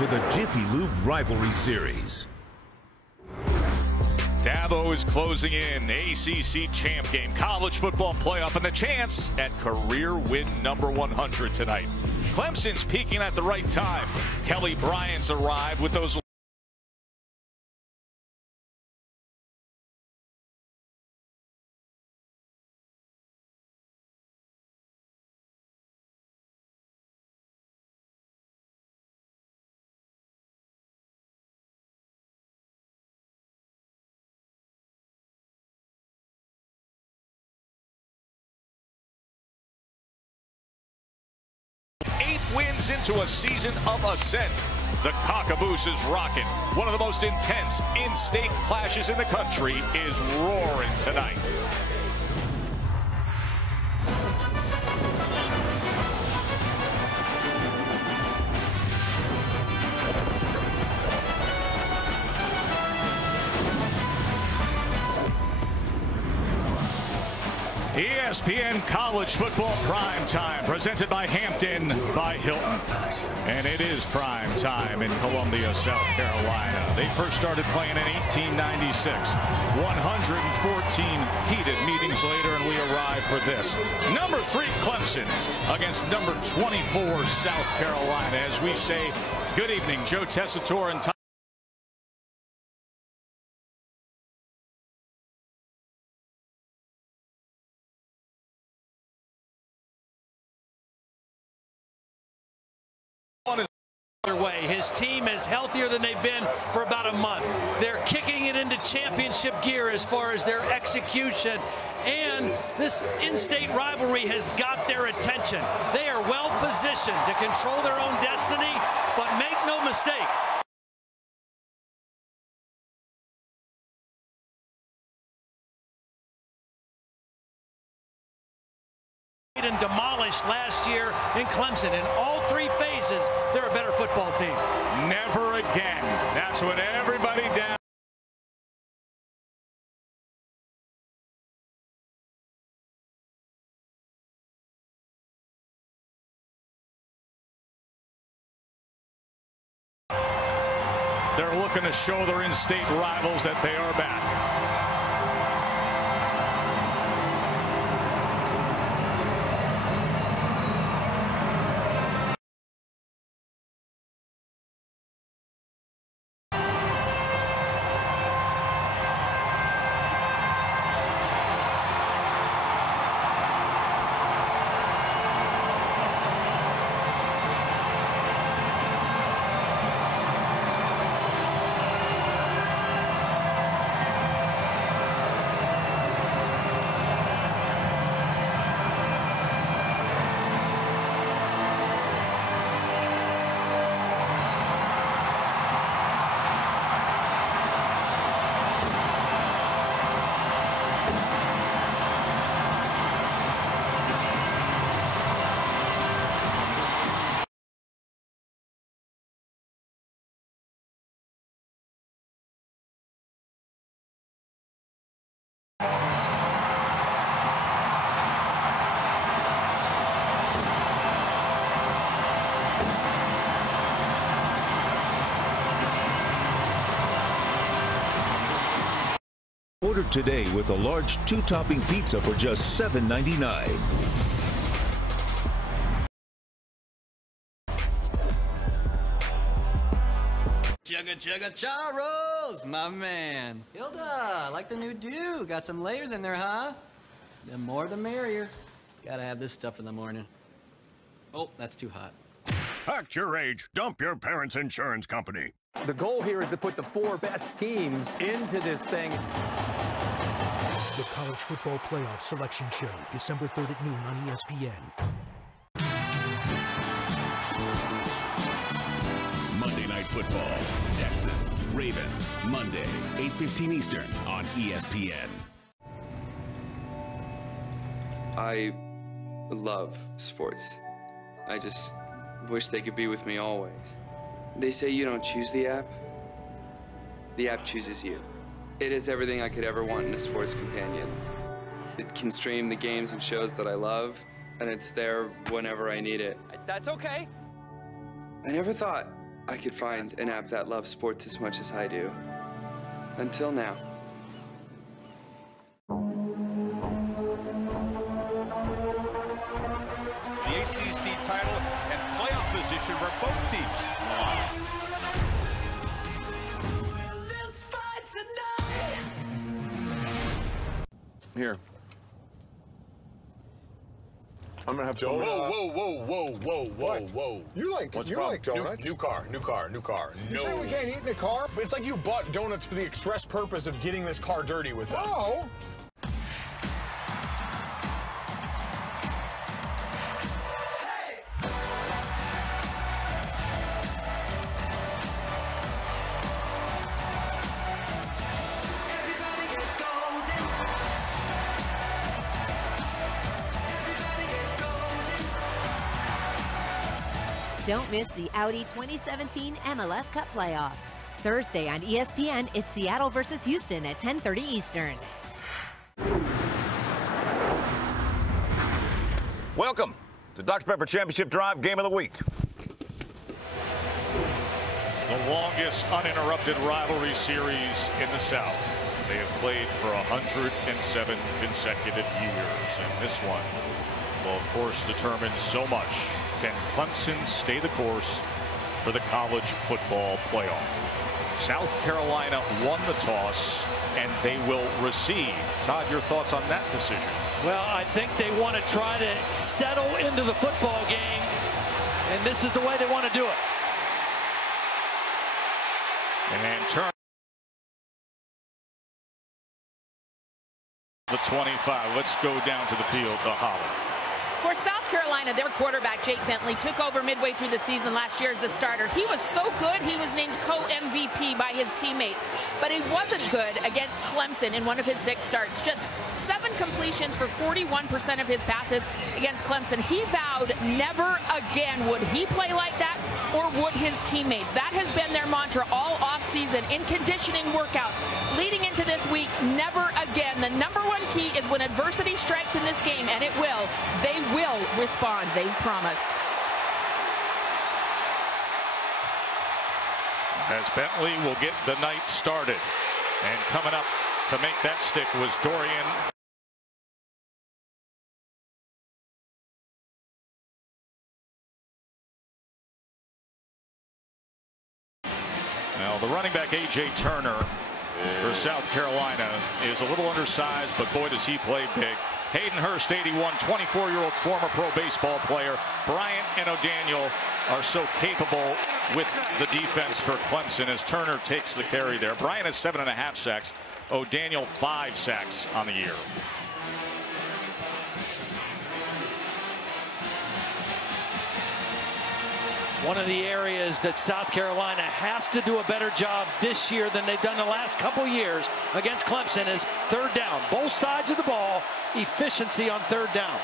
to the Jiffy Lube Rivalry Series. Dabo is closing in. ACC champ game, college football playoff, and the chance at career win number 100 tonight. Clemson's peaking at the right time. Kelly Bryant's arrived with those. Wins into a season of ascent. The Cockaboose is rocking. One of the most intense in-state clashes in the country is roaring tonight. ESPN College Football Prime Time, presented by Hampton by Hilton. And it is prime time in Columbia, South Carolina. They first started playing in 1896. 114 heated meetings later, and we arrive for this. Number 3, Clemson, against number 24, South Carolina. As we say, good evening, Joe Tessitore and Tom. Way. His team is healthier than they've been for about a month. They're kicking it into championship gear as far as their execution, and this in-state rivalry has got their attention. They are well positioned to control their own destiny, but make no mistake, and demolished last year in Clemson. In all 3 phases, they're a better football team. Never again. That's what everybody down. They're looking to show their in-state rivals that they are back. Order today with a large 2-topping pizza for just $7.99. Chugga chugga Charles, my man. Hilda, like the new do. Got some layers in there, huh? The more the merrier. Gotta have this stuff in the morning. Oh, that's too hot. Act your age. Dump your parents' insurance company. The goal here is to put the 4 best teams into this thing. The College Football Playoff Selection Show, December 3rd at noon on ESPN. Monday Night Football, Texans, Ravens, Monday, 8:15 Eastern on ESPN. I love sports. I just wish they could be with me always. They say you don't choose the app. The app chooses you. It is everything I could ever want in a sports companion. It can stream the games and shows that I love, and it's there whenever I need it. That's okay. I never thought I could find an app that loves sports as much as I do. Until now. The ACC title and playoff position for both teams. Here. I'm gonna have some. Whoa. You like donuts? New car. You say we can't eat in the car? But it's like you bought donuts for the express purpose of getting this car dirty with them. No. Don't miss the Audi 2017 MLS Cup playoffs. Thursday on ESPN, it's Seattle versus Houston at 10:30 Eastern. Welcome to Dr. Pepper Championship Drive Game of the Week. The longest uninterrupted rivalry series in the South. They have played for 107 consecutive years, and this one will, of course, determine so much. Can Clemson stay the course for the college football playoff? South Carolina won the toss, and they will receive. Todd, your thoughts on that decision? Well, I think they want to try to settle into the football game, and this is the way they want to do it. And turn the 25. Let's go down to the field to Holland. For South Carolina, their quarterback, Jake Bentley, took over midway through the season last year as the starter. He was so good, he was named co-MVP by his teammates. But he wasn't good against Clemson in one of his 6 starts. Just 7 completions for 41% of his passes against Clemson. He vowed never again would he play like that, or would his teammates. That has been their mantra all offseason in conditioning workouts. Leading into this week, never again. The #1 key is when adversity strikes in this game, and it will, they will respond. They've promised. As Bentley will get the night started. And coming up to make that stick was Dorian. Now the running back A.J. Turner for South Carolina is a little undersized, but boy does he play big. Hayden Hurst, 81, 24-year-old former pro baseball player. Bryant and O'Daniel are so capable with the defense for Clemson as Turner takes the carry there. Bryant has 7.5 sacks. O'Daniel 5 sacks on the year. One of the areas that South Carolina has to do a better job this year than they've done the last couple years against Clemson is 3rd down. Both sides of the ball, efficiency on 3rd down.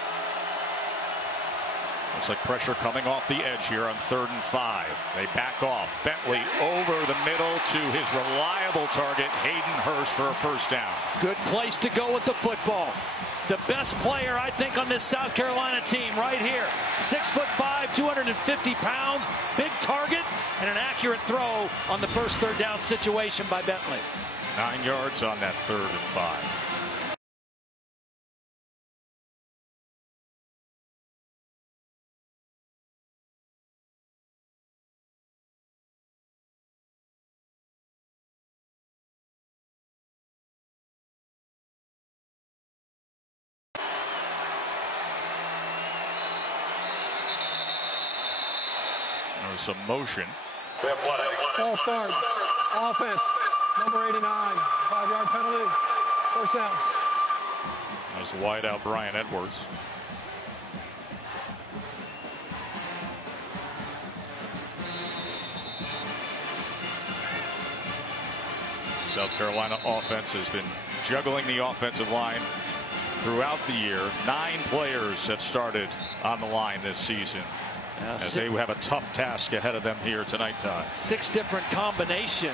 Looks like pressure coming off the edge here on 3rd and 5. They back off. Bentley over the middle to his reliable target, Hayden Hurst, for a 1st down. Good place to go with the football. The best player, I think, on this South Carolina team right here. 6'5", 250 pounds, big target, and an accurate throw on the first 3rd down situation by Bentley. 9 yards on that 3rd and 5. Some motion. False start. Offense. Number 89. 5-yard penalty. 1st down. As wide out Brian Edwards. South Carolina offense has been juggling the offensive line throughout the year. 9 players have started on the line this season. As they have a tough task ahead of them here tonight, Todd. 6 different combinations,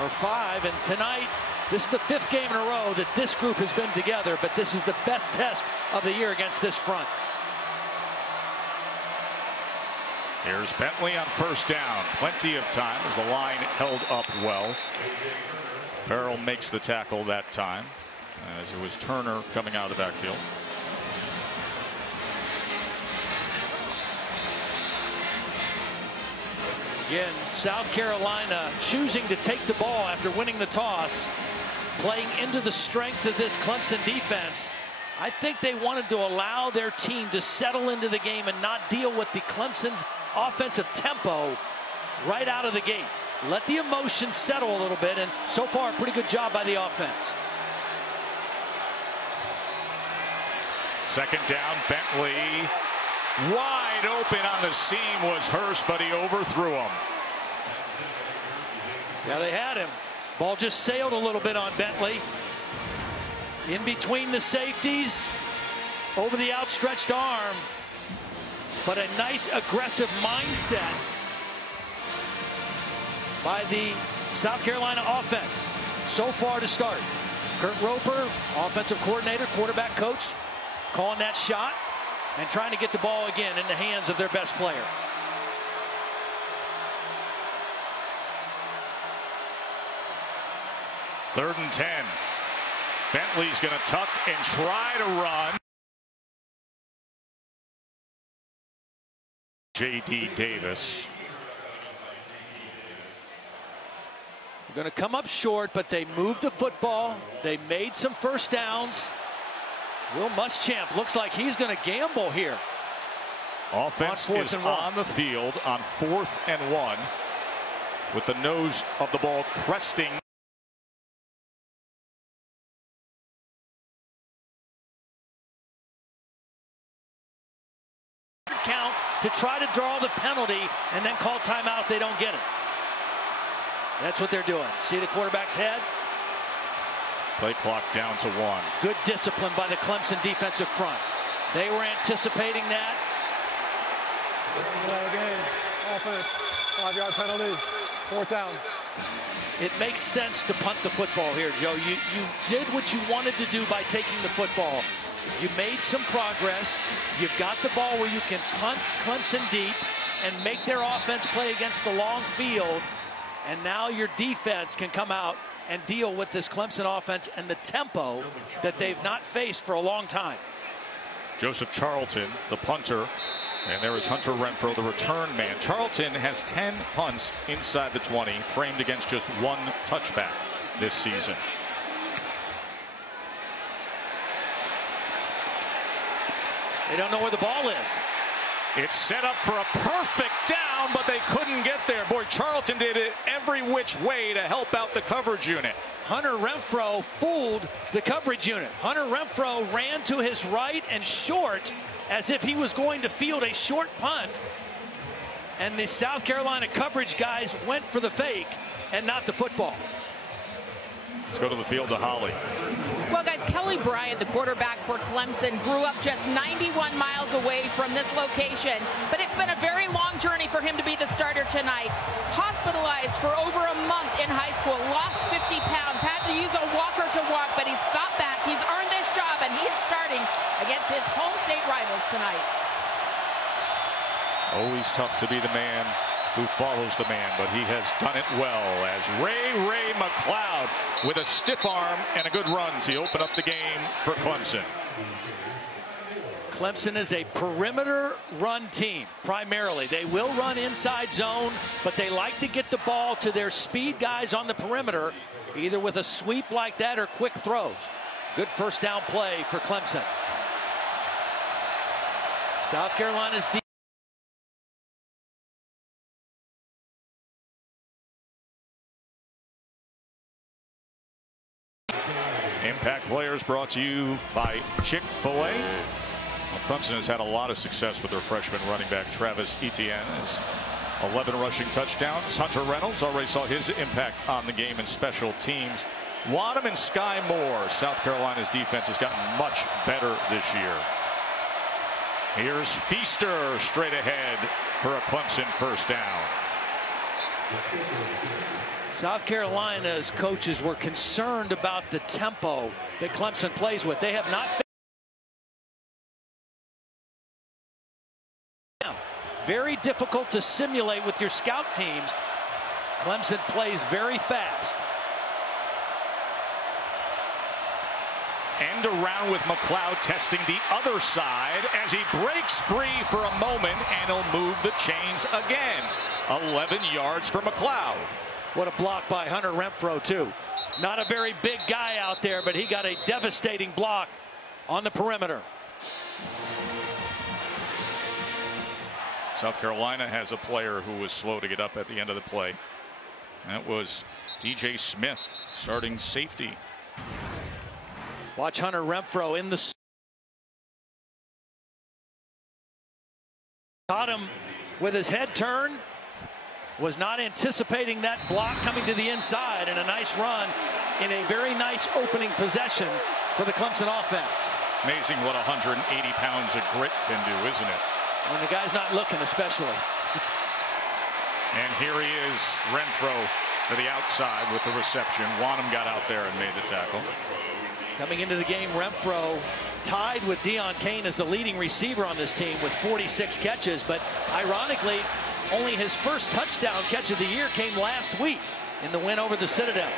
or 5, and tonight, this is the 5th game in a row that this group has been together, but this is the best test of the year against this front. Here's Bentley on first down. Plenty of time as the line held up well. Farrell makes the tackle that time, as it was Turner coming out of the backfield. Again, South Carolina choosing to take the ball after winning the toss, playing into the strength of this Clemson defense. I think they wanted to allow their team to settle into the game and not deal with the Clemson's offensive tempo right out of the gate. Let the emotion settle a little bit, and so far a pretty good job by the offense. Second down, Bentley wide open on the seam was Hurst, but he overthrew him. Yeah, they had him. Ball just sailed a little bit on Bentley. In between the safeties, over the outstretched arm, but a nice aggressive mindset by the South Carolina offense so far to start. Kurt Roper, offensive coordinator, quarterback coach, calling that shot and trying to get the ball again in the hands of their best player. Third and 10. Bentley's going to tuck and try to run. J.D. Davis. They're going to come up short, but they moved the football. They made some first downs. Will Muschamp looks like he's going to gamble here. Offense is on the field on 4th and 1 with the nose of the ball cresting. Count to try to draw the penalty and then call timeout if they don't get it. That's what they're doing. See the quarterback's head? Play clock down to 1. Good discipline by the Clemson defensive front. They were anticipating that. Game. Offense. 5-yard penalty. 4th down. It makes sense to punt the football here, Joe. You did what you wanted to do by taking the football. You made some progress. You've got the ball where you can punt Clemson deep and make their offense play against the long field. And now your defense can come out and deal with this Clemson offense and the tempo that they've not faced for a long time. Joseph Charlton, the punter, and there is Hunter Renfrow, the return man. Charlton has 10 punts inside the 20, framed against just 1 touchback this season. They don't know where the ball is. It's set up for a perfect down, but they couldn't get there. Boy, Charlton did it every which way to help out the coverage unit. Hunter Renfrow fooled the coverage unit. Hunter Renfrow ran to his right and short as if he was going to field a short punt. And the South Carolina coverage guys went for the fake and not the football. Let's go to the field to Holly. Well, guys, Kelly Bryant, the quarterback for Clemson, grew up just 91 miles away from this location. But it's been a very long journey for him to be the starter tonight. Hospitalized for over a month in high school, lost 50 pounds, had to use a walker to walk, but he's fought back. He's earned this job, and he's starting against his home state rivals tonight. Always tough to be the man who follows the man, but he has done it well as Ray McLeod with a stiff arm and a good run to open up the game for Clemson. Clemson is a perimeter run team, primarily. They will run inside zone, but they like to get the ball to their speed guys on the perimeter, either with a sweep like that or quick throws. Good first down play for Clemson. South Carolina's defense. Impact Players brought to you by Chick-fil-A. Well, Clemson has had a lot of success with their freshman running back Travis Etienne. His 11 rushing touchdowns. Hunter Reynolds already saw his impact on the game in special teams. Wadham and Sky Moore. South Carolina's defense has gotten much better this year. Here's Feaster straight ahead for a Clemson first down. South Carolina's coaches were concerned about the tempo that Clemson plays with. They have not very difficult to simulate with your scout teams. Clemson plays very fast. End around with McLeod testing the other side as he breaks free for a moment, and he'll move the chains again. 11 yards for McLeod. What a block by Hunter Renfrow, too. Not a very big guy out there, but he got a devastating block on the perimeter. South Carolina has a player who was slow to get up at the end of the play. That was DJ Smith, starting safety. Watch Hunter Renfrow in the... Caught him with his head turned. Was not anticipating that block coming to the inside, and a nice run in a very nice opening possession for the Clemson offense. Amazing what 180 pounds of grit can do, isn't it? When the guy's not looking, especially. And here he is, Renfrow to the outside with the reception. Wanham got out there and made the tackle. Coming into the game, Renfrow tied with Deion Kane as the leading receiver on this team with 46 catches, but ironically, only his first touchdown catch of the year came last week in the win over the Citadel.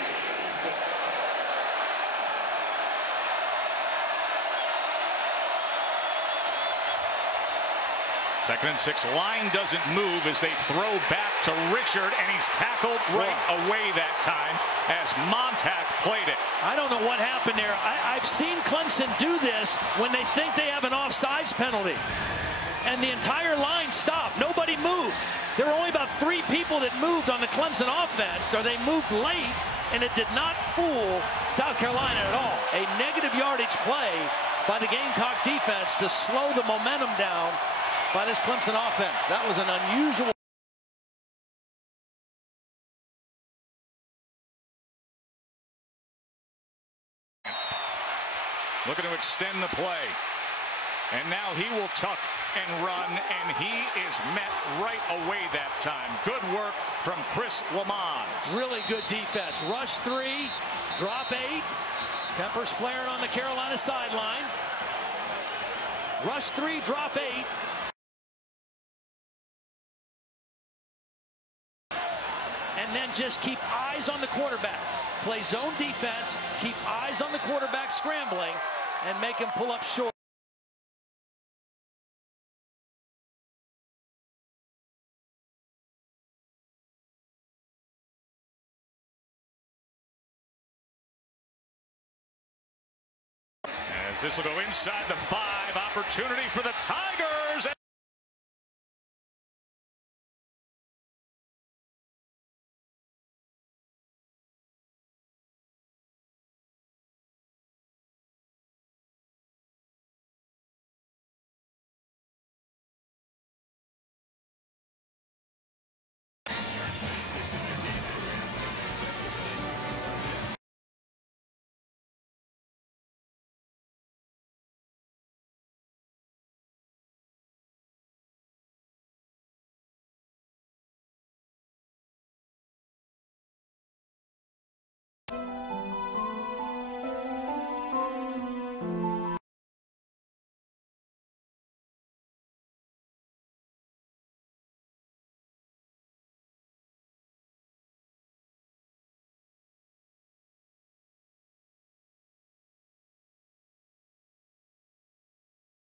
Second and 6, line doesn't move as they throw back to Richard, and he's tackled right away that time as Montag played it. I don't know what happened there. I've seen Clemson do this when they think they have an offsides penalty, and the entire line stopped. Nobody moved. There were only about 3 people that moved on the Clemson offense, or they moved late, and it did not fool South Carolina at all. A negative yardage play by the Gamecock defense to slow the momentum down by this Clemson offense. That was an unusual. Looking to extend the play. And now he will tuck and run, and he is met right away that time. Good work from Chris Lamons. Really good defense. Rush 3, drop 8. Tempers flaring on the Carolina sideline. Rush 3, drop 8. And then just keep eyes on the quarterback. Play zone defense, keep eyes on the quarterback scrambling, and make him pull up short. As this will go inside the 5, opportunity for the Tigers.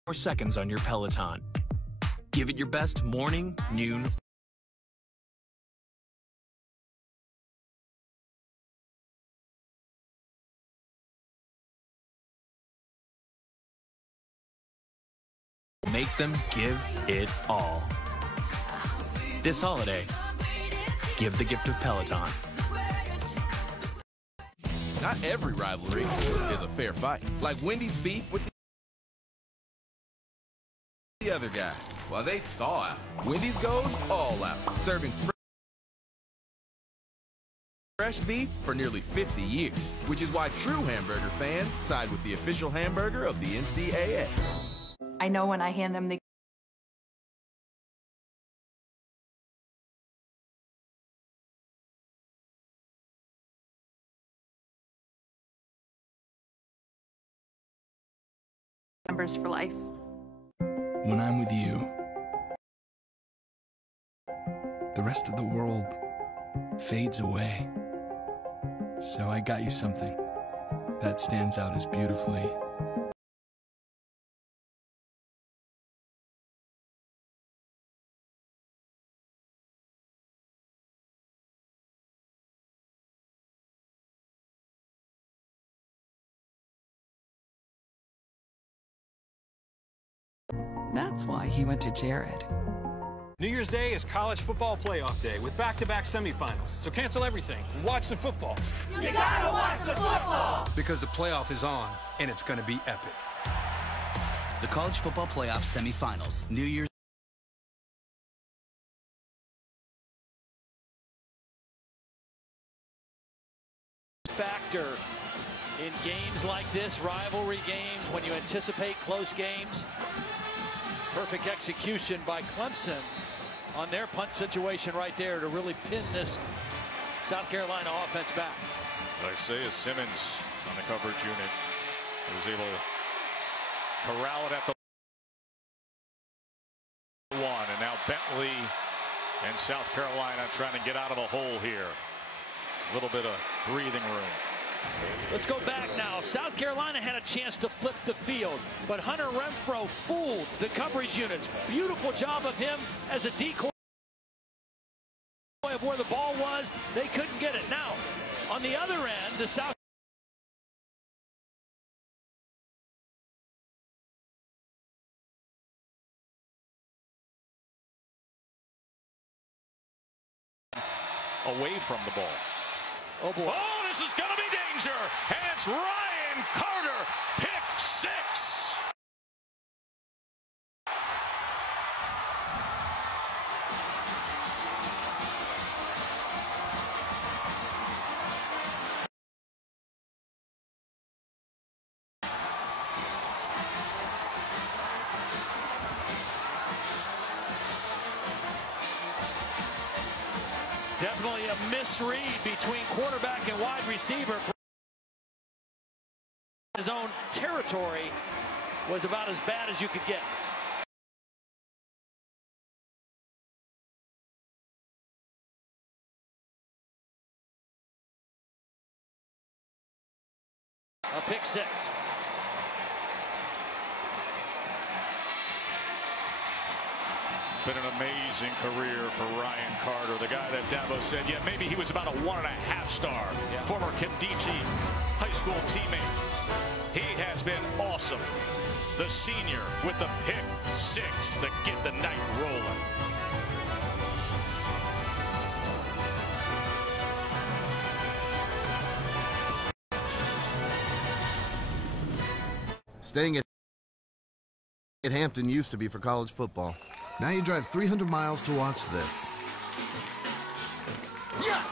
More seconds on your Peloton. Give it your best morning, noon, make them give it all. This holiday, give the gift of Peloton. Not every rivalry is a fair fight. Like Wendy's beef with the other guys. While they thaw out, Wendy's goes all out, serving fresh beef for nearly 50 years, which is why true hamburger fans side with the official hamburger of the NCAA. I know when I hand them the members for life. When I'm with you, rest of the world fades away. So I got you something that stands out as beautifully. That's why he went to Jared. New Year's Day is college football playoff day with back-to-back semifinals. So cancel everything and watch the football. You gotta watch the football! Because the playoff is on, and it's gonna be epic. The college football playoff semifinals, New Year's. Factor in games like this, rivalry games, when you anticipate close games. Perfect execution by Clemson on their punt situation right there to really pin this South Carolina offense back. Isaiah Simmons on the coverage unit was able to corral it at the 1, and now Bentley and South Carolina trying to get out of a hole here. A little bit of breathing room. Let's go back now. South Carolina had a chance to flip the field, but Hunter Renfro fooled the coverage units. Beautiful job of him as a decoy of where the ball was. They couldn't get it. Now, on the other end, the South away from the ball. Oh boy. Oh, this is going to be danger. And it's Ryan Carter, pick 6. Definitely a misread between quarterback and wide receiver. His own territory was about as bad as you could get. A pick 6. It's been an amazing career for Ryan Carter, the guy that Dabo said, yeah, maybe he was about a 1.5 star. Yeah. Former Kendichi high school teammate. He has been awesome. The senior with the pick 6 to get the night rolling. Staying at Hampton used to be for college football. Now you drive 300 miles to watch this. Yes!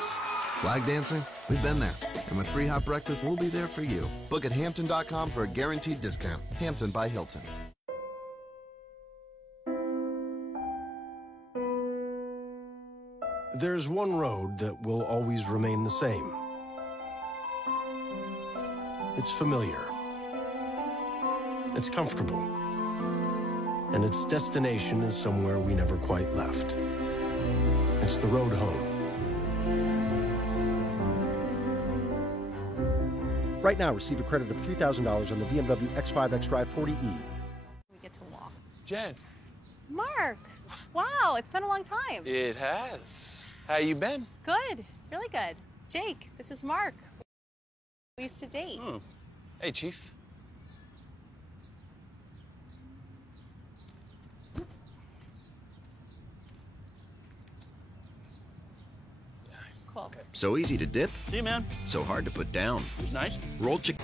Flag dancing? We've been there. And with free hot breakfast, we'll be there for you. Book at Hampton.com for a guaranteed discount. Hampton by Hilton. There's one road that will always remain the same. It's familiar. It's comfortable. And its destination is somewhere we never quite left. It's the road home. Right now, receive a credit of $3,000 on the BMW X5 xDrive 40e. We get to walk. Jen. Mark, wow, it's been a long time. It has. How you been? Good, really good. Jake, this is Mark. We used to date. Hey, Chief. Cool. So easy to dip. See you, man. So hard to put down. It was nice. Roll chicken.